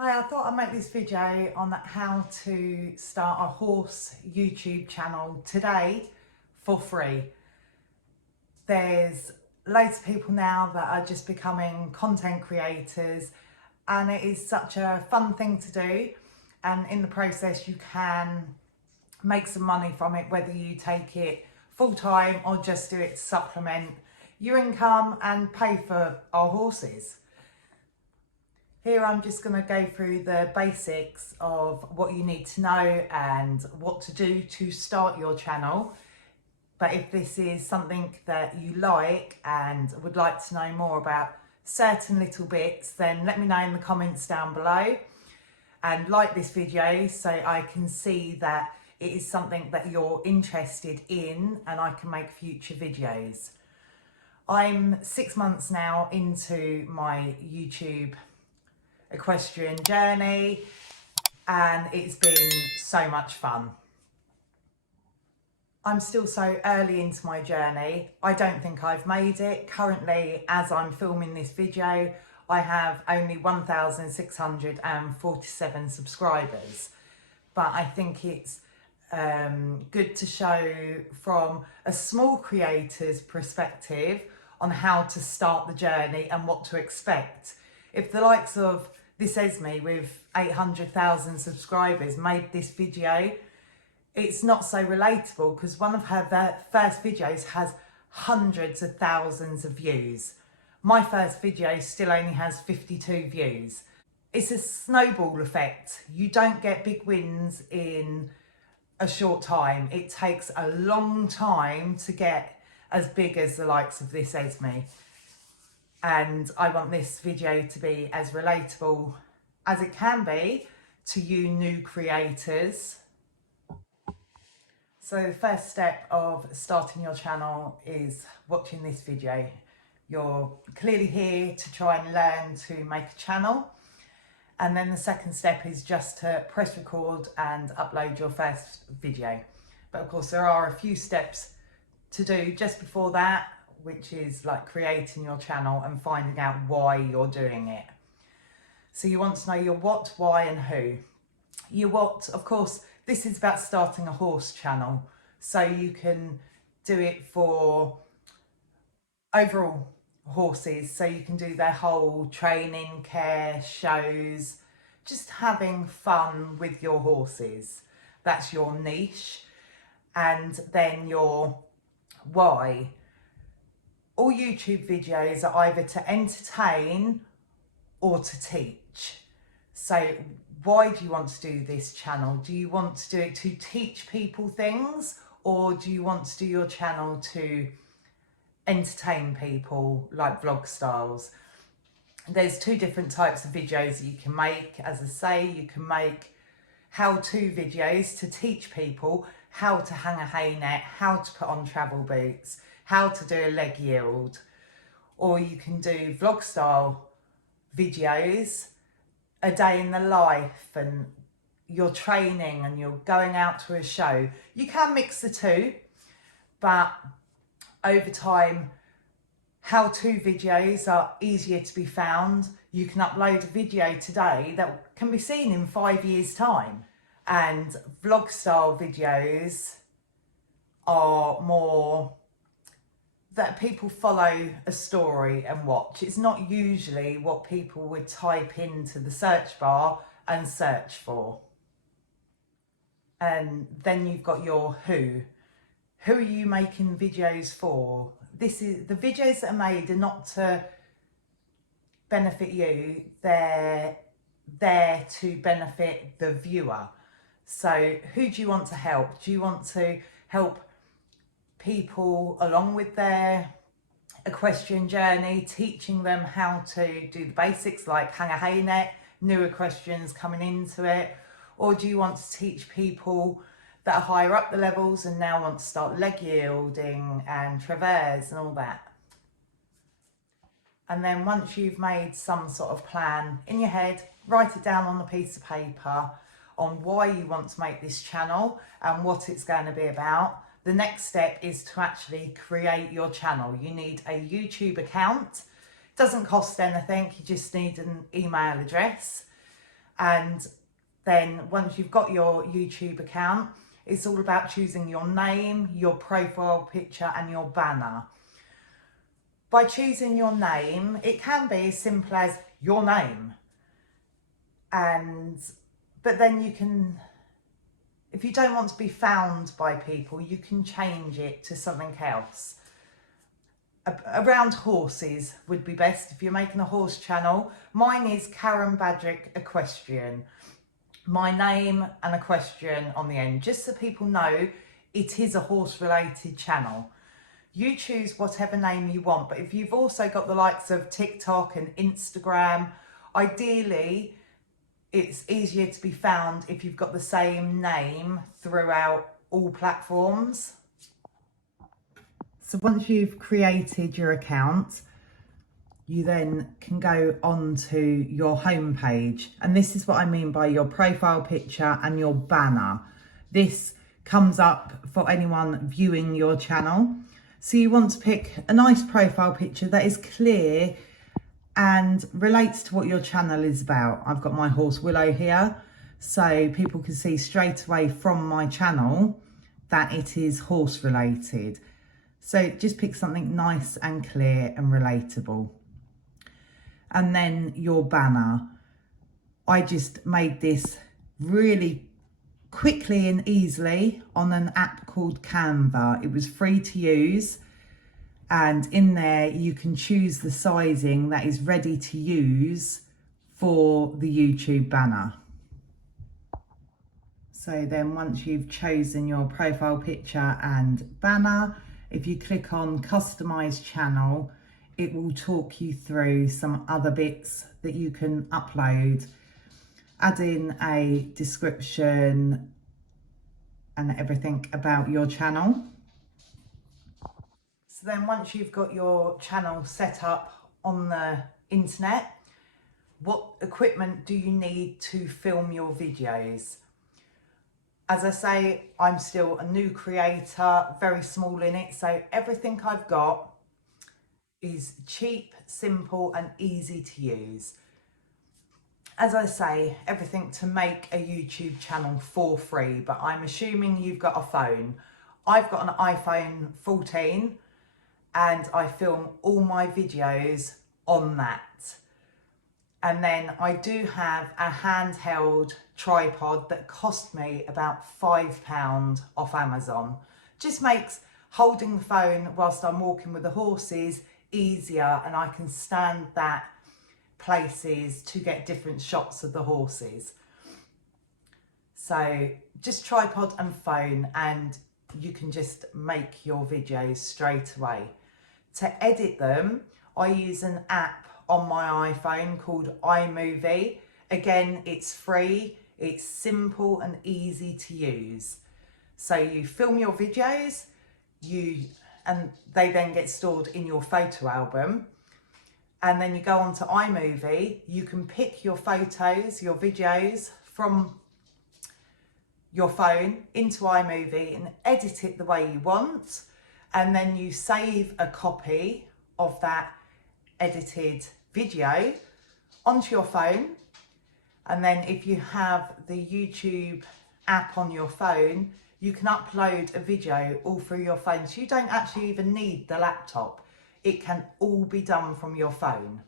Hi, I thought I'd make this video on how to start a horse YouTube channel today for free. There's loads of people now that are just becoming content creators, and it is such a fun thing to do, and in the process you can make some money from it, whether you take it full-time or just do it to supplement your income and pay for our horses. Here I'm just going to go through the basics of what you need to know and what to do to start your channel. But if this is something that you like and would like to know more about certain little bits, then let me know in the comments down below and like this video so I can see that it is something that you're interested in and I can make future videos. I'm 6 months now into my YouTube equestrian journey and it's been so much fun. I'm still so early into my journey. I don't think I've made it. Currently, as I'm filming this video, I have only 1,647 subscribers. But I think it's good to show from a small creator's perspective on how to start the journey and what to expect. If the likes of this Esme with 800,000 subscribers made this video, it's not so relatable because one of her first videos has hundreds of thousands of views. My first video still only has 52 views. It's a snowball effect. You don't get big wins in a short time. It takes a long time to get as big as the likes of this Esme. And I want this video to be as relatable as it can be to you new creators. So the first step of starting your channel is watching this video. You're clearly here to try and learn to make a channel. And then the second step is just to press record and upload your first video. But of course there are a few steps to do just before that, which is like creating your channel and finding out why you're doing it. So you want to know your what, why and who. Your what, of course, this is about starting a horse channel. So you can do it for overall horses. So you can do their whole training, care, shows, just having fun with your horses. That's your niche. And then your why. All YouTube videos are either to entertain or to teach. So why do you want to do this channel? Do you want to do it to teach people things, or do you want to do your channel to entertain people like vlog styles? There's two different types of videos that you can make. As I say, you can make how-to videos to teach people how to hang a hay net, how to put on travel boots, how to do a leg yield, or you can do vlog style videos, a day in the life, and you're training and you're going out to a show. You can mix the two, but over time, how-to videos are easier to be found. You can upload a video today that can be seen in 5 years' time. And vlog style videos are more that people follow a story and watch. It's not usually what people would type into the search bar and search for. And then you've got your who. Who are you making videos for? This is the videos that are made are not to benefit you. They're there to benefit the viewer. So who do you want to help? Do you want to help people along with their equestrian journey, teaching them how to do the basics like hang a hay net, new equestrians coming into it? Or do you want to teach people that are higher up the levels and now want to start leg yielding and traverse and all that? And then once you've made some sort of plan in your head, write it down on a piece of paper on why you want to make this channel and what it's going to be about. The next step is to actually create your channel. You need a YouTube account. It doesn't cost anything, you just need an email address. And then once you've got your YouTube account, it's all about choosing your name, your profile picture and your banner. By choosing your name, it can be as simple as your name. But then you can, if you don't want to be found by people, you can change it to something else. Around horses would be best if you're making a horse channel. Mine is Karen Badrick Equestrian. My name and equestrian on the end, just so people know it is a horse related channel. You choose whatever name you want, but if you've also got the likes of TikTok and Instagram, ideally it's easier to be found if you've got the same name throughout all platforms. So once you've created your account, you then can go on to your home page. And this is what I mean by your profile picture and your banner. This comes up for anyone viewing your channel. So you want to pick a nice profile picture that is clear and relates to what your channel is about. I've got my horse Willow here, so people can see straight away from my channel that it is horse related. So just pick something nice and clear and relatable. And then your banner. I just made this really quickly and easily on an app called Canva. It was free to use, and in there you can choose the sizing that is ready to use for the YouTube banner. So then once you've chosen your profile picture and banner, if you click on customize channel, it will talk you through some other bits that you can upload, add in a description and everything about your channel. So then once you've got your channel set up on the internet, what equipment do you need to film your videos? As I say, I'm still a new creator, very small in it, so everything I've got is cheap, simple and easy to use. As I say, everything to make a YouTube channel for free, but I'm assuming you've got a phone. I've got an iPhone 14 and I film all my videos on that. And then I do have a handheld tripod that cost me about £5 off Amazon. Just makes holding the phone whilst I'm walking with the horses easier, and I can stand that places to get different shots of the horses. So just tripod and phone and you can just make your videos straight away. To edit them, I use an app on my iPhone called iMovie. Again, it's free, it's simple and easy to use. So you film your videos, and they then get stored in your photo album. And then you go on to iMovie, you can pick your photos, your videos from your phone into iMovie and edit it the way you want. And then you save a copy of that edited video onto your phone. And then if you have the YouTube app on your phone, you can upload a video all through your phone. So you don't actually even need the laptop. It can all be done from your phone.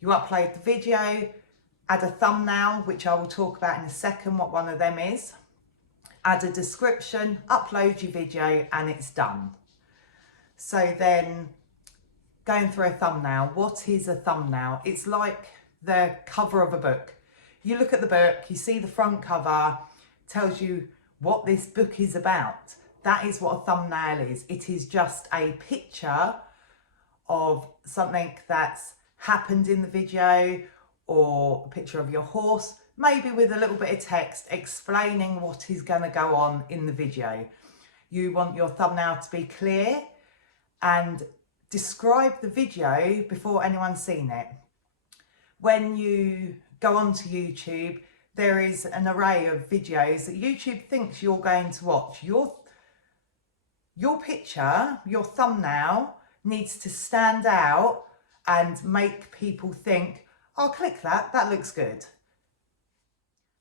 You upload the video, add a thumbnail, which I will talk about in a second what one of them is. Add a description, upload your video and it's done. So then going through a thumbnail, what is a thumbnail? It's like the cover of a book. You look at the book, you see the front cover, tells you what this book is about. That is what a thumbnail is. It is just a picture of something that's happened in the video, or a picture of your horse, maybe with a little bit of text explaining what is going to go on in the video. You want your thumbnail to be clear and describe the video before anyone's seen it. When you go onto YouTube, there is an array of videos that YouTube thinks you're going to watch. Your picture, your thumbnail, needs to stand out and make people think, I'll click that, that looks good.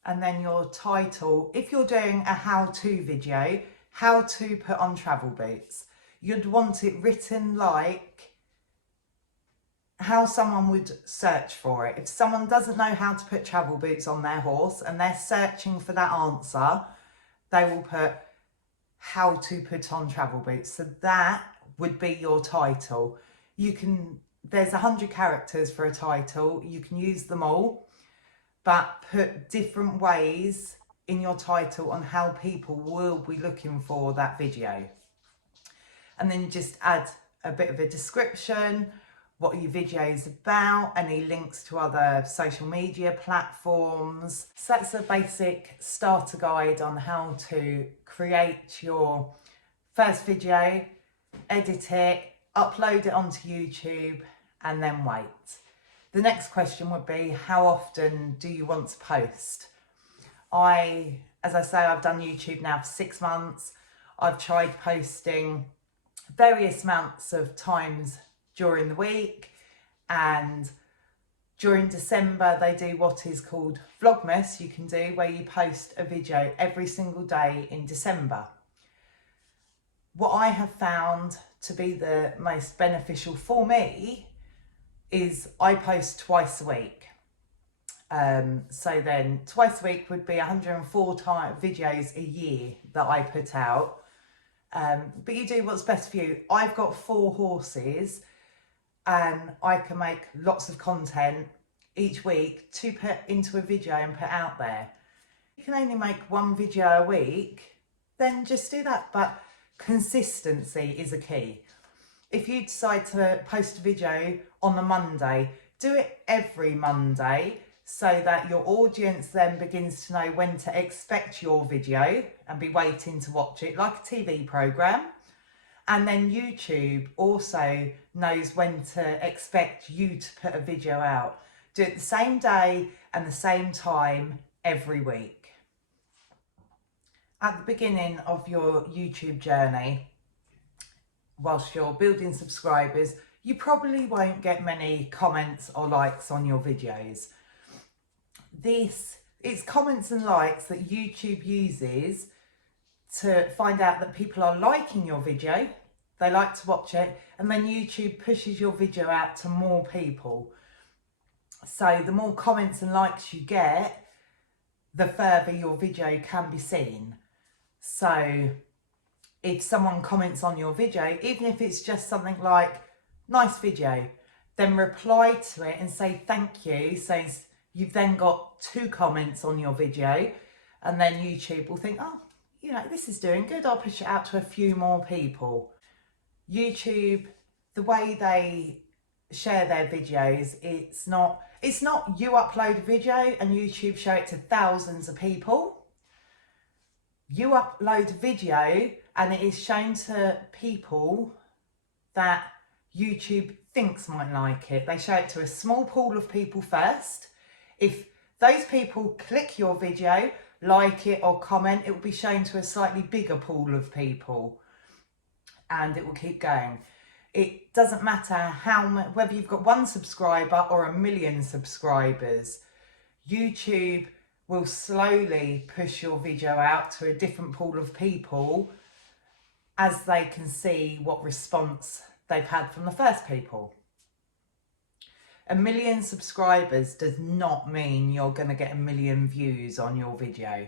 and then your title. If you're doing a how-to video, how to put on travel boots, you'd want it written like how someone would search for it. If someone doesn't know how to put travel boots on their horse and they're searching for that answer, they will put how to put on travel boots. So that would be your title. There's 100 characters for a title. You can use them all, but put different ways in your title on how people will be looking for that video. And then just add a bit of a description, what your video is about, any links to other social media platforms. So that's a basic starter guide on how to create your first video, edit it, upload it onto YouTube, and then wait. The next question would be, how often do you want to post? As I say, I've done YouTube now for 6 months. I've tried posting various amounts of times during the week, and during December they do what is called Vlogmas. You can do where you post a video every single day in December. What I have found to be the most beneficial for me is I post twice a week. So then twice a week would be 104 videos a year that I put out. But you do what's best for you. I've got 4 horses and I can make lots of content each week to put into a video and put out there. You can only make 1 video a week, then just do that. But consistency is a key. If you decide to post a video on a Monday, do it every Monday so that your audience then begins to know when to expect your video and be waiting to watch it, like a TV programme. And then YouTube also knows when to expect you to put a video out. Do it the same day and the same time every week. At the beginning of your YouTube journey, whilst you're building subscribers, you probably won't get many comments or likes on your videos. It's comments and likes that YouTube uses to find out that people are liking your video, they like to watch it, and then YouTube pushes your video out to more people. So the more comments and likes you get, the further your video can be seen. So if someone comments on your video, even if it's just something like, nice video, then reply to it and say thank you. So you've then got 2 comments on your video, and then YouTube will think, oh, you know, this is doing good, I'll push it out to a few more people. YouTube, the way they share their videos, it's not you upload a video and YouTube show it to thousands of people. You upload a video and it is shown to people that YouTube thinks might like it. They show it to a small pool of people first. If those people click your video, like it or comment, it will be shown to a slightly bigger pool of people, and it will keep going. It doesn't matter whether you've got 1 subscriber or 1 million subscribers. YouTube will slowly push your video out to a different pool of people as they can see what response they've had from the first people. 1 million subscribers does not mean you're going to get 1 million views on your video.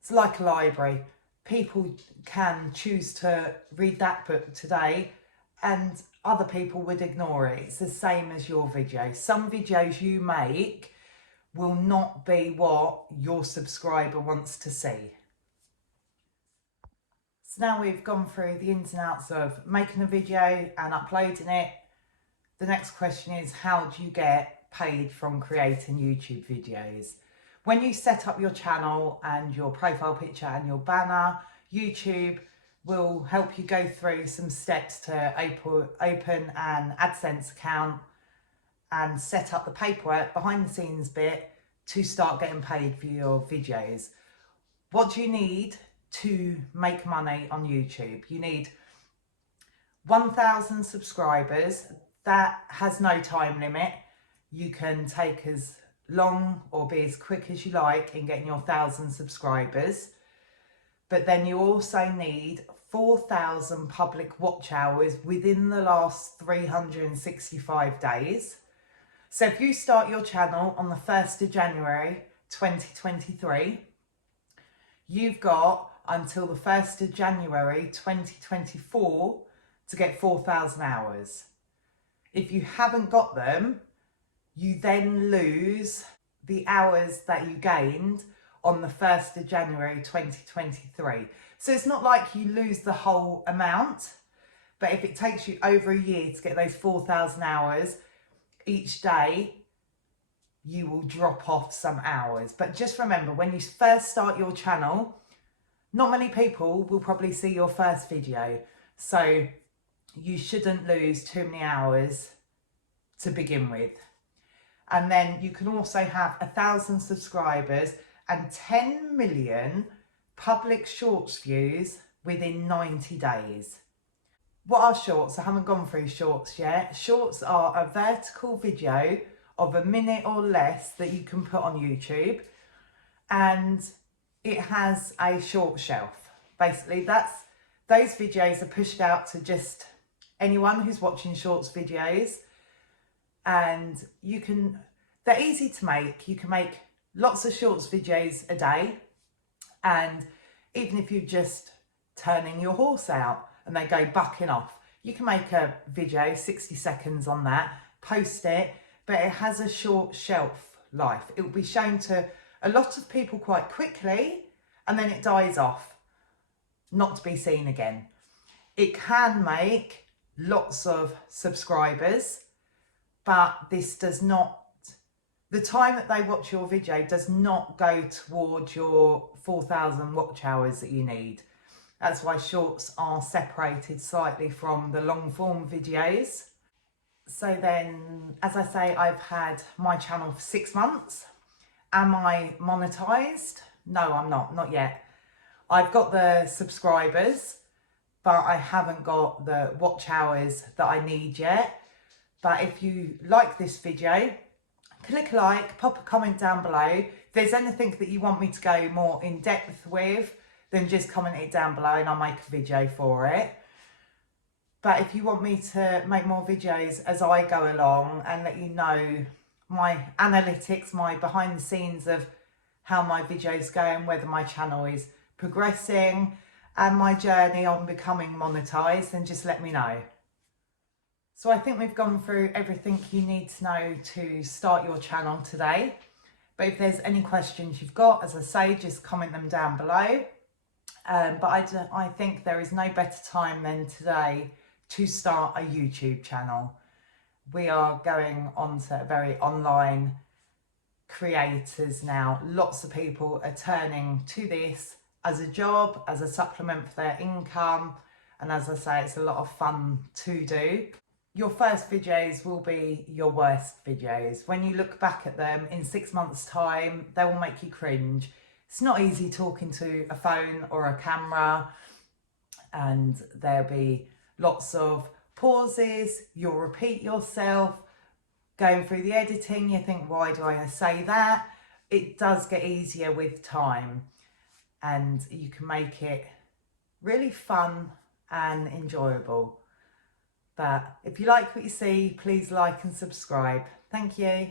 It's like a library. People can choose to read that book today and other people would ignore it. It's the same as your video. Some videos you make will not be what your subscriber wants to see. So now we've gone through the ins and outs of making a video and uploading it. The next question is, how do you get paid from creating YouTube videos? When you set up your channel and your profile picture and your banner, YouTube will help you go through some steps to open an AdSense account and set up the paperwork behind the scenes bit to start getting paid for your videos. What do you need to make money on YouTube? You need 1,000 subscribers. That has no time limit. You can take as long or be as quick as you like in getting your 1,000 subscribers. But then you also need 4,000 public watch hours within the last 365 days. So if you start your channel on the 1st of January 2023, you've got until the 1st of January 2024 to get 4,000 hours. If you haven't got them, you then lose the hours that you gained on the 1st of January 2023. So it's not like you lose the whole amount, but if it takes you over a year to get those 4,000 hours, each day you will drop off some hours. But just remember, when you first start your channel, not many people will probably see your first video. So you shouldn't lose too many hours to begin with. And then you can also have 1,000 subscribers and 10 million public shorts views within 90 days. What are shorts? I haven't gone through shorts yet. Shorts are a vertical video of a minute or less that you can put on YouTube, and it has a short shelf. Basically, those videos are pushed out to just anyone who's watching shorts videos, and they're easy to make. You can make lots of shorts videos a day, and even if you're just turning your horse out and they go bucking off, you can make a video, 60 seconds on that, post it, but it has a short shelf life. It will be shown to a lot of people quite quickly, and then it dies off, not to be seen again. It can make lots of subscribers, but this does not, the time that they watch your video does not go towards your 4,000 watch hours that you need. That's why shorts are separated slightly from the long form videos. So then, as I say, I've had my channel for 6 months. Am I monetized? No, I'm not yet. I've got the subscribers, but I haven't got the watch hours that I need yet. But if you like this video, click a like, pop a comment down below. If there's anything that you want me to go more in depth with, then just comment it down below and I'll make a video for it. But if you want me to make more videos as I go along and let you know my analytics, my behind the scenes of how my videos go and whether my channel is progressing and my journey on becoming monetized, then just let me know. So I think we've gone through everything you need to know to start your channel today. But if there's any questions you've got, as I say, just comment them down below. But I think there is no better time than today to start a YouTube channel. We are going on to very online creators now. Lots of people are turning to this as a job, as a supplement for their income. And as I say, it's a lot of fun to do. Your first videos will be your worst videos. When you look back at them in 6 months' time, they will make you cringe. It's not easy talking to a phone or a camera, and there'll be lots of pauses. You'll repeat yourself. Going through the editing, you think, why do I say that? It does get easier with time, and you can make it really fun and enjoyable. But if you like what you see, please like and subscribe. Thank you.